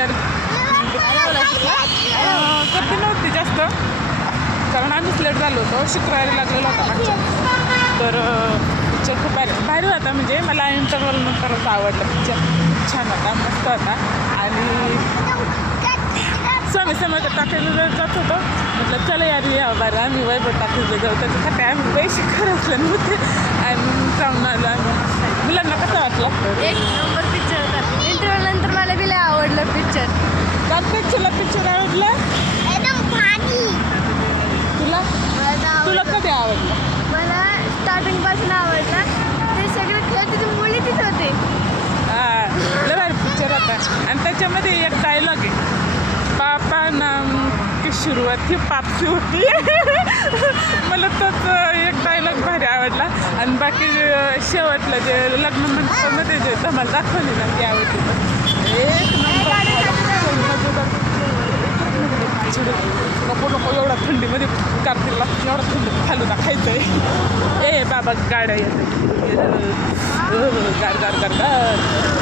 Picture गर्दी नव्हती जास्त, कारण आम्हीच लेट झालो होतो, शुक्रवारी लागलेला होता मागच्या. तर पिक्चर खूप भारी होता. म्हणजे मला इंटरवल नंतरच आवडलं पिक्चर. छान होता, मस्त होता. आणि स्वामी समर्थ टाकीला जात होतो, म्हटलं चला यार या बरं आम्ही वैभव टाकीला जाऊ. त्याच्यासाठी आम्ही पैसे खर्चले नव्हते आणि जाऊन आलो आम्ही. मुलांना कसं वाटलं? एक नंबर पिक्चर होता. इंटरव्ह्यू नंतर मला बी लय आवडलं पिक्चर. तुला पिक्चर आवडलं? तुला कधी आवडलं? मला स्टार्टिंगपासून आवडला. ते सगळे त्याचे मुली तिथे होते. हां, लय भारी पिक्चर होता. आणि त्याच्यामध्ये एक डायलॉग आहे, पापा नाम की सुरुवात ही पाप से होती. मला तोच एक डायलॉग भारी आवडला. आणि बाकी शेवटलं जे लग्न मंडपामध्ये जे धमाल दाखवली ना ती आवडली. एक नको एवढा थंडीमध्ये कार्तिकला एवढा थंडी फालुदा खायचं आहे. ए बाबा गाड्या येते, गार गार गार गार.